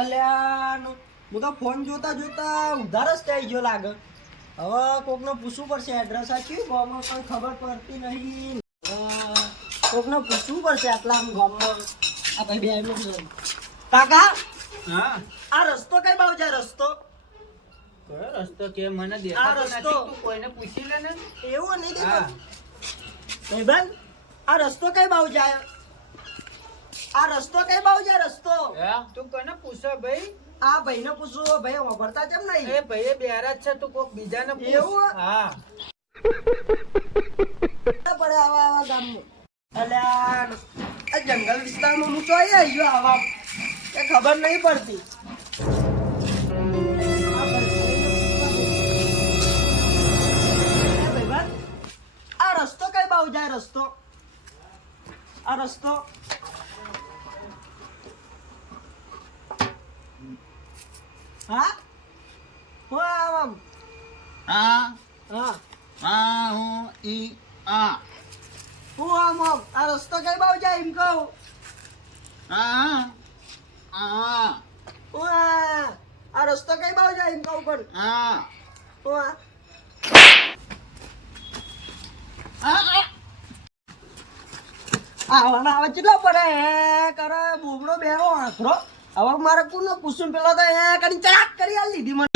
અલ્યા હું તો ફોન જોતા જોતા ઉધાર જ થઈ ગયો લાગે. હવે કોકને પૂછવું પડશે એડ્રેસ આપ્યું ગામમાં પણ ખબર પડતી નહીં. કોકને પૂછવું પડશે આટલા ગામમાં. આ ભાઈ બે કાકા હા આ રસ્તો કઈ બાજુ જાય રસ્તો? કયો રસ્તો કે મને આ દેખાતો રસ્તો. નથી તું કોઈને પૂછી લે ને એવું નહીં હા દેખાતું. ભાઈબંધ આ રસ્તો કઈ બાજુ જાય? આ રસ્તો કઈ બાજુ જાય રસ્તો? તું કોને પૂછો ભાઈ આ ભાઈને પૂછવું ભાઈ વાપરતા કેમ નહીં? એ ભાઈ બેરા જ છે તું કોક બીજાને પૂછ એવું? હા પડે આવા આવા ગામમાં. અલ્યા આ જંગલ વિસ્તારમાં હું તો આવી ગયો આવા એ ખબર નહીં પડતી. ભાઈબંધ આ રસ્તો કઈ બાજુ જાય રસ્તો? આ રસ્તો હા હું આમ આ હા આ હું ઈ આ હું આમ આ રસ્તો કઈ બાજુ જાય એમ કહું. આ આ હું આ રસ્તો કઈ બાજુ જાય એમ કહું પણ આ હું આવાના આવે કેટલો પડે કરે બોબડો બેરો આખરો. હવે મારે કોને પૂછું પેલો તો એ કરી ચડાક કરી આ લીધી મને.